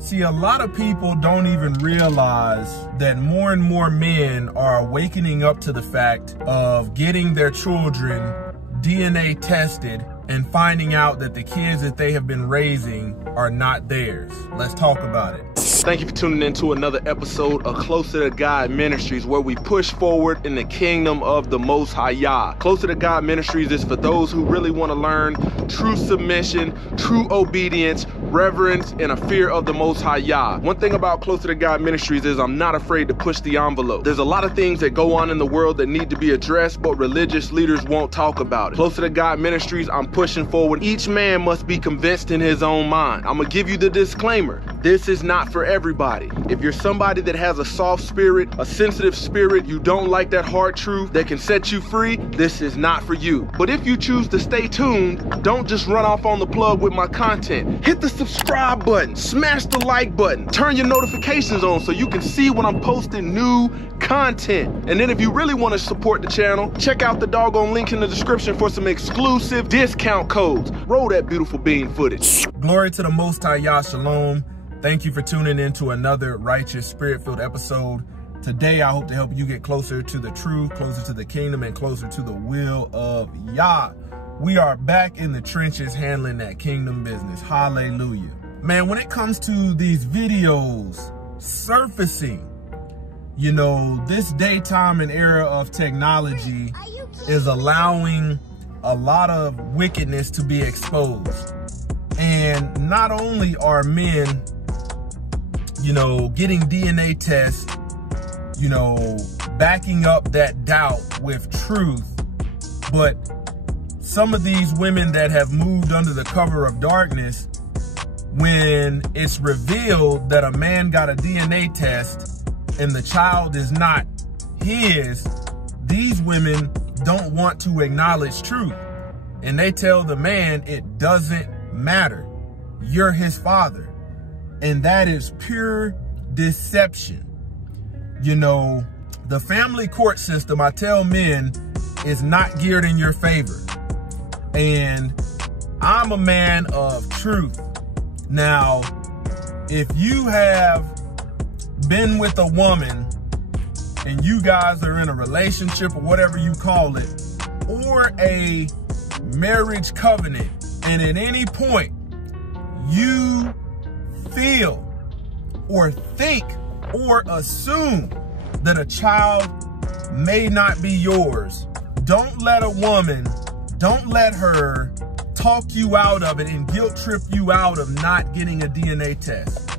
See, a lot of people don't even realize that more and more men are awakening up to the fact of getting their children DNA tested and finding out that the kids that they have been raising are not theirs. Let's talk about it. Thank you for tuning in to another episode of Closer to God Ministries, where we push forward in the kingdom of the Most High Yah. Closer to God Ministries is for those who really want to learn true submission, true obedience, reverence, and a fear of the Most High Yah. One thing about Closer to God Ministries is I'm not afraid to push the envelope. There's a lot of things that go on in the world that need to be addressed, but religious leaders won't talk about it. Closer to God Ministries, I'm pushing forward. Each man must be convinced in his own mind. I'm gonna give you the disclaimer. This is not for everybody. If you're somebody that has a soft spirit, a sensitive spirit, you don't like that hard truth that can set you free, this is not for you. But if you choose to stay tuned, don't just run off on the plug with my content. Hit the subscribe button, smash the like button, turn your notifications on so you can see when I'm posting new content. And then if you really want to support the channel, check out the doggone link in the description for some exclusive discount codes. Roll that beautiful bean footage. Glory to the Most High Yah, Shalom. Thank you for tuning in to another righteous, spirit-filled episode. Today, I hope to help you get closer to the truth, closer to the kingdom, and closer to the will of Yah. We are back in the trenches handling that kingdom business. Hallelujah. Man, when it comes to these videos surfacing, you know, this daytime and era of technology is allowing a lot of wickedness to be exposed. And not only are men, you know, getting DNA tests, you know, backing up that doubt with truth, but some of these women that have moved under the cover of darkness, when it's revealed that a man got a DNA test and the child is not his, these women don't want to acknowledge truth. And they tell the man, it doesn't matter. You're his father. And that is pure deception. You know, the family court system, I tell men, is not geared in your favor. And I'm a man of truth. Now, if you have been with a woman and you guys are in a relationship or whatever you call it, or a marriage covenant, and at any point you feel or think or assume that a child may not be yours, don't let a woman, don't let her talk you out of it and guilt trip you out of not getting a DNA test.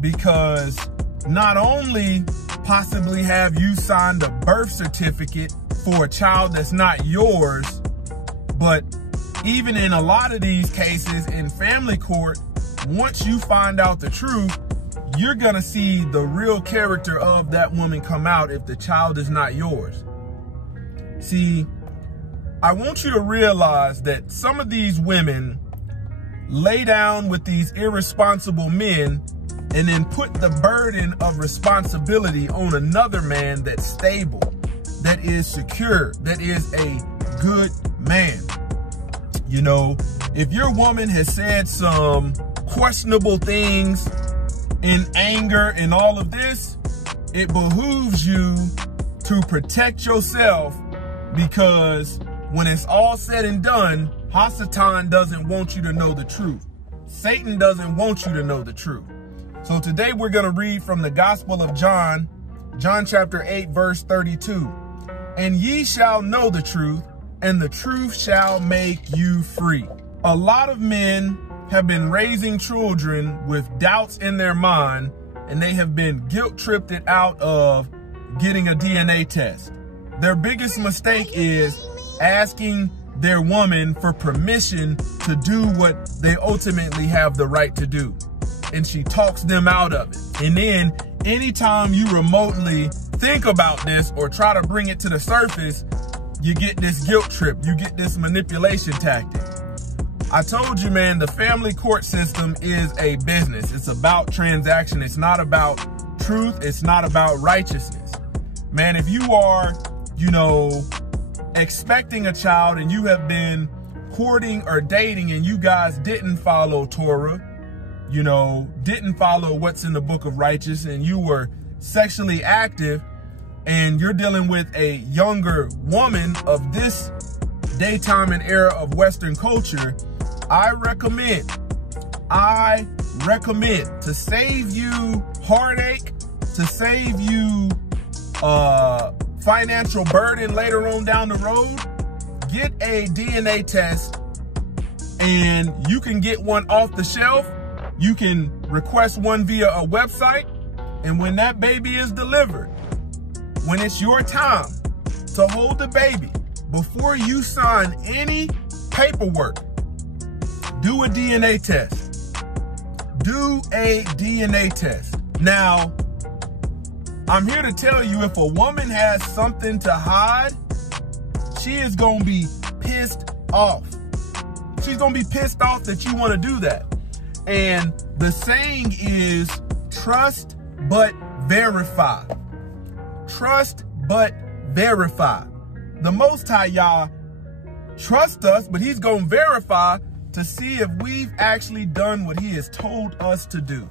Because not only possibly have you signed a birth certificate for a child that's not yours, but even in a lot of these cases in family court, once you find out the truth, you're gonna see the real character of that woman come out if the child is not yours. See, I want you to realize that some of these women lay down with these irresponsible men and then put the burden of responsibility on another man that's stable, that is secure, that is a good man. You know, if your woman has said some questionable things in anger and all of this, it behooves you to protect yourself, because when it's all said and done, Hasatan doesn't want you to know the truth. Satan doesn't want you to know the truth. So today we're going to read from the Gospel of John, John chapter 8, verse 32. And ye shall know the truth, and the truth shall make you free. A lot of men have been raising children with doubts in their mind, and they have been guilt tripped out of getting a DNA test. Their biggest mistake is asking their woman for permission to do what they ultimately have the right to do. And she talks them out of it. And then anytime you remotely think about this or try to bring it to the surface, you get this guilt trip, you get this manipulation tactic. I told you, man, the family court system is a business. It's about transaction. It's not about truth. It's not about righteousness. Man, if you are, you know, expecting a child and you have been courting or dating and you guys didn't follow Torah, you know, didn't follow what's in the book of righteousness, and you were sexually active, and you're dealing with a younger woman of this daytime and era of Western culture, I recommend to save you heartache, to save you financial burden later on down the road, get a DNA test, and you can get one off the shelf. You can request one via a website, and when that baby is delivered, when it's your time to hold the baby, before you sign any paperwork, do a DNA test. Do a DNA test. Now, I'm here to tell you, if a woman has something to hide, she is going to be pissed off. She's going to be pissed off that you want to do that. And the saying is, trust but verify. Trust but verify. The Most High Yah trusts us, but he's going to verify to see if we've actually done what he has told us to do.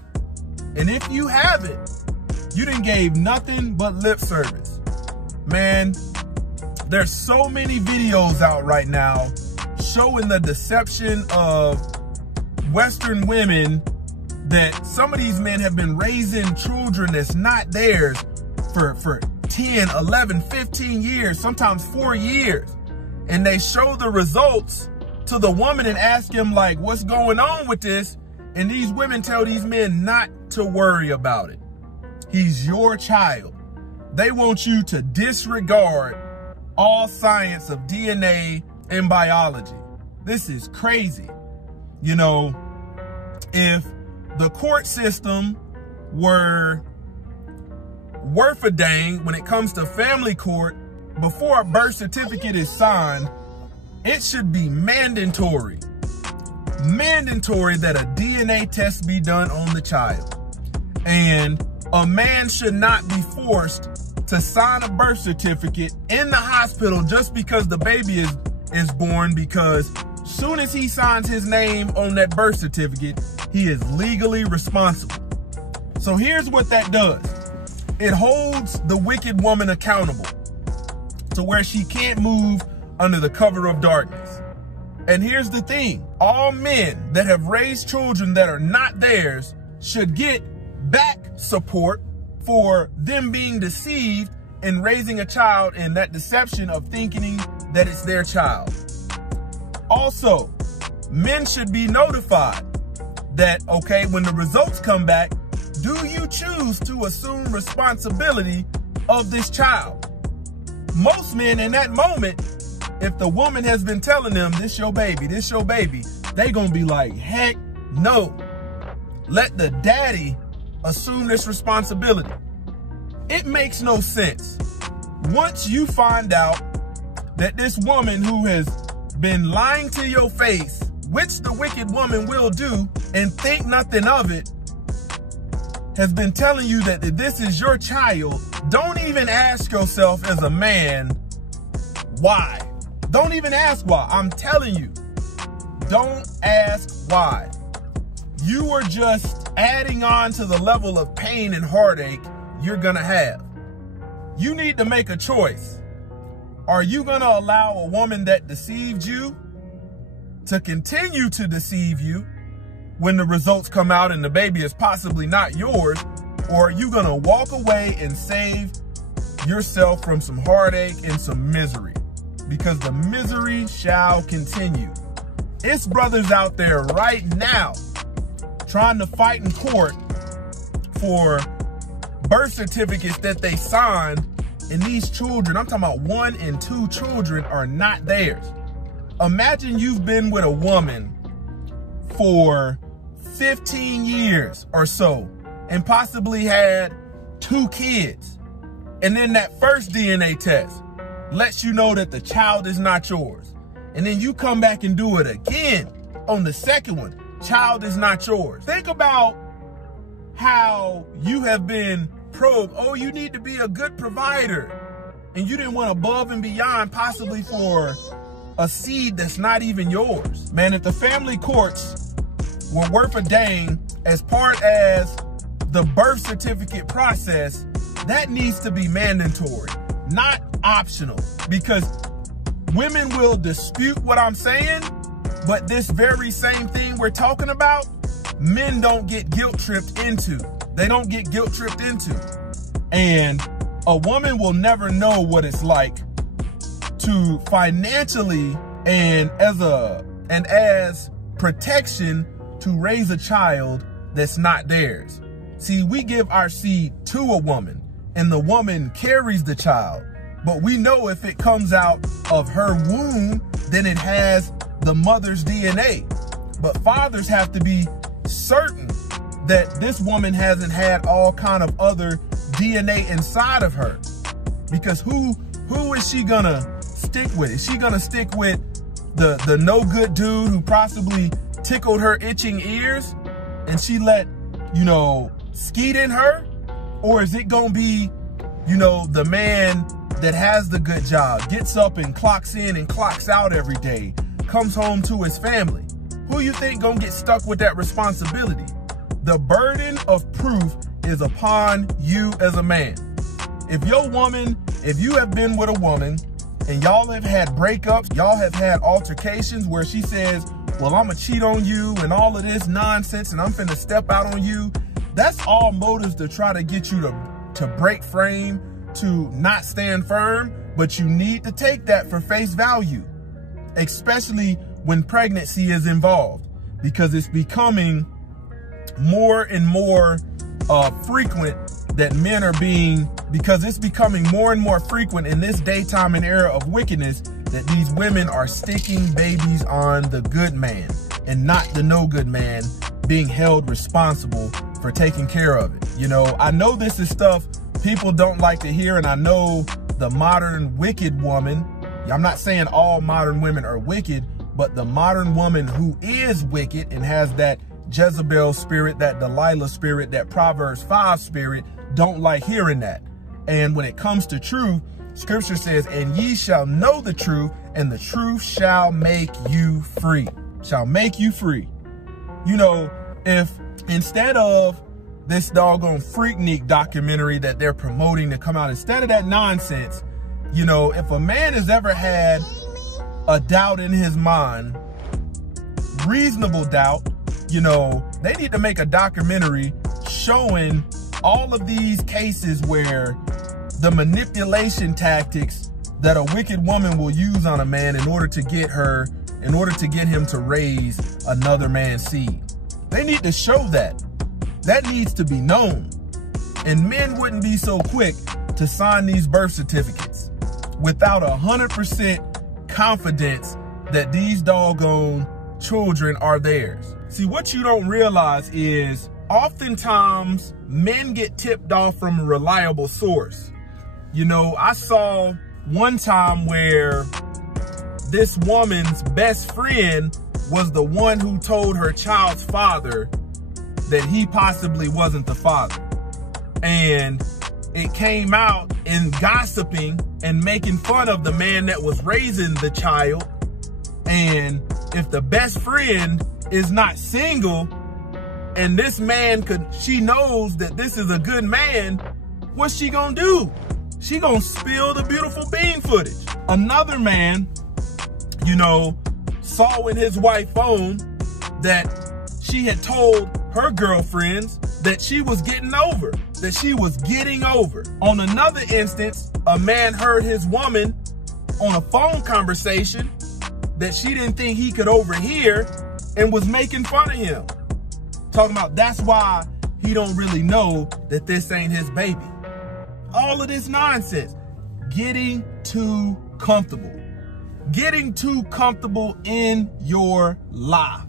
And if you haven't, you done gave nothing but lip service. Man, there's so many videos out right now showing the deception of Western women, that some of these men have been raising children that's not theirs for 10, 11, 15 years, sometimes 4 years. And they show the results to the woman and ask him, like, what's going on with this? And these women tell these men not to worry about it. He's your child. They want you to disregard all science of DNA and biology. This is crazy. You know, if the court system were worth a dang when it comes to family court, before a birth certificate is signed, it should be mandatory that a DNA test be done on the child. And a man should not be forced to sign a birth certificate in the hospital just because the baby is born, because soon as he signs his name on that birth certificate, he is legally responsible. So here's what that does. It holds the wicked woman accountable to where she can't move under the cover of darkness. And here's the thing. All men that have raised children that are not theirs should get back support for them being deceived and raising a child in that deception of thinking that it's their child. Also, men should be notified that, okay, when the results come back, do you choose to assume responsibility of this child? Most men in that moment, if the woman has been telling them, this your baby, they gonna be like, heck no. Let the daddy assume this responsibility. It makes no sense. Once you find out that this woman who has been lying to your face, which the wicked woman will do and think nothing of it, has been telling you that this is your child, don't even ask yourself as a man, why? Don't even ask why. I'm telling you, don't ask why. You are just adding on to the level of pain and heartache you're gonna have. You need to make a choice. Are you gonna allow a woman that deceived you to continue to deceive you when the results come out and the baby is possibly not yours? Or are you gonna walk away and save yourself from some heartache and some misery? Because the misery shall continue. It's brothers out there right now trying to fight in court for birth certificates that they signed, and these children, I'm talking about 1 and 2 children, are not theirs. Imagine you've been with a woman for 15 years or so and possibly had 2 kids. And then that first DNA test lets you know that the child is not yours. And then you come back and do it again on the second one. Child is not yours. Think about how you have been probed. Oh, you need to be a good provider. And you didn't went above and beyond, possibly for a seed that's not even yours. Man, if the family courts were worth a dang, as part as the birth certificate process, that needs to be mandatory, not optional, because women will dispute what I'm saying, but this very same thing we're talking about, men don't get guilt tripped into. They don't get guilt tripped into. And a woman will never know what it's like to financially and as protection to raise a child that's not theirs. See, we give our seed to a woman and the woman carries the child, but we know if it comes out of her womb, then it has the mother's DNA. But fathers have to be certain that this woman hasn't had all kind of other DNA inside of her, because who is she gonna stick with? Is she gonna stick with the no good dude who possibly tickled her itching ears and she let, you know, skeet in her? Or is it gonna be, you know, the man that has the good job, gets up and clocks in and clocks out every day, comes home to his family? Who you think gonna get stuck with that responsibility? The burden of proof is upon you as a man. If you have been with a woman and y'all have had breakups, y'all have had altercations where she says, well, I'm gonna cheat on you and all of this nonsense and I'm finna step out on you, that's all motives to try to get you to break frame, to not stand firm. But you need to take that for face value, especially when pregnancy is involved, because it's becoming more and more frequent that men are because it's becoming more and more frequent in this daytime and era of wickedness that these women are sticking babies on the good man and not the no good man being held responsible for taking care of it. You know, I know this is stuff people don't like to hear, and I know the modern wicked woman, I'm not saying all modern women are wicked, but the modern woman who is wicked and has that Jezebel spirit, that Delilah spirit, that Proverbs 5 spirit, don't like hearing that. And when it comes to truth, scripture says, and ye shall know the truth, and the truth shall make you free. Shall make you free. You know, if instead of this doggone Freaknik documentary that they're promoting to come out, instead of that nonsense, you know, if a man has ever had a doubt in his mind, reasonable doubt, you know, they need to make a documentary showing all of these cases where the manipulation tactics that a wicked woman will use on a man in order to get him to raise another man's seed. They need to show that. That needs to be known. And men wouldn't be so quick to sign these birth certificates without 100% confidence that these doggone children are theirs. See, what you don't realize is oftentimes men get tipped off from a reliable source. You know, I saw one time where this woman's best friend was the one who told her child's father that he possibly wasn't the father. And it came out in gossiping and making fun of the man that was raising the child. And if the best friend is not single and this man she knows that this is a good man, what's she gonna do? She gonna spill the beautiful bean footage. Another man, you know, saw in his wife's phone that she had told her girlfriends that she was getting over. On another instance, a man heard his woman on a phone conversation that she didn't think he could overhear and was making fun of him. Talking about that's why he don't really know that this ain't his baby. All of this nonsense. Getting too comfortable. Getting too comfortable in your lie.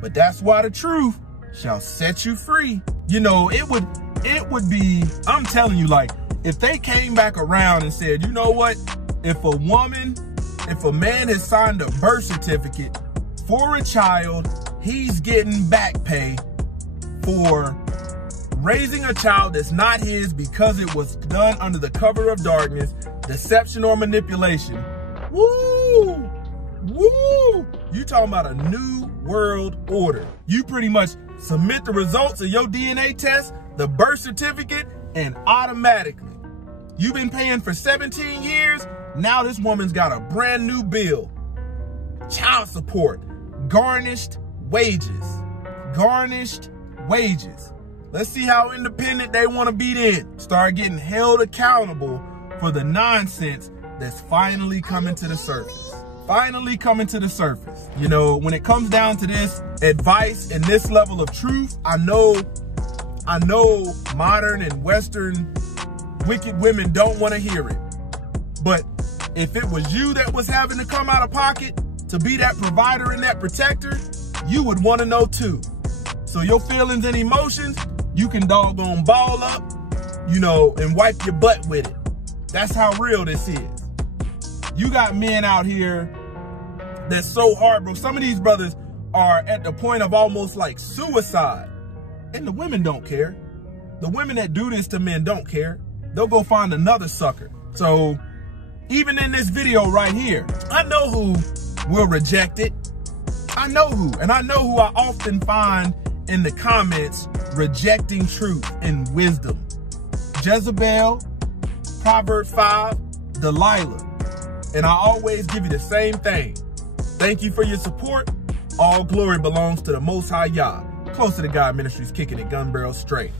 But that's why the truth shall set you free. You know, it would be, I'm telling you, like, if they came back around and said, you know what, if a man has signed a birth certificate for a child, he's getting back pay for raising a child that's not his because it was done under the cover of darkness, deception or manipulation. Woo! Woo! You talking about a new world order. You pretty much submit the results of your DNA test, the birth certificate, and automatically, you've been paying for 17 years, now this woman's got a brand new bill. Child support, garnished wages. Garnished wages. Let's see how independent they want to be then. Start getting held accountable for the nonsense that's finally coming to the surface. Finally coming to the surface. You know, when it comes down to this advice and this level of truth, I know modern and Western wicked women don't want to hear it. But if it was you that was having to come out of pocket to be that provider and that protector, you would want to know too. So your feelings and emotions, you can doggone ball up, you know, and wipe your butt with it. That's how real this is. You got men out here that's so heartbroken. Some of these brothers are at the point of almost like suicide. And the women don't care. The women that do this to men don't care. They'll go find another sucker. So even in this video right here, I know who will reject it. I know who. And I know who I often find in the comments rejecting truth and wisdom. Jezebel, Proverbs 5, Delilah. And I always give you the same thing. Thank you for your support. All glory belongs to the Most High Yah. Close to the God Ministries, kicking it gun barrel straight.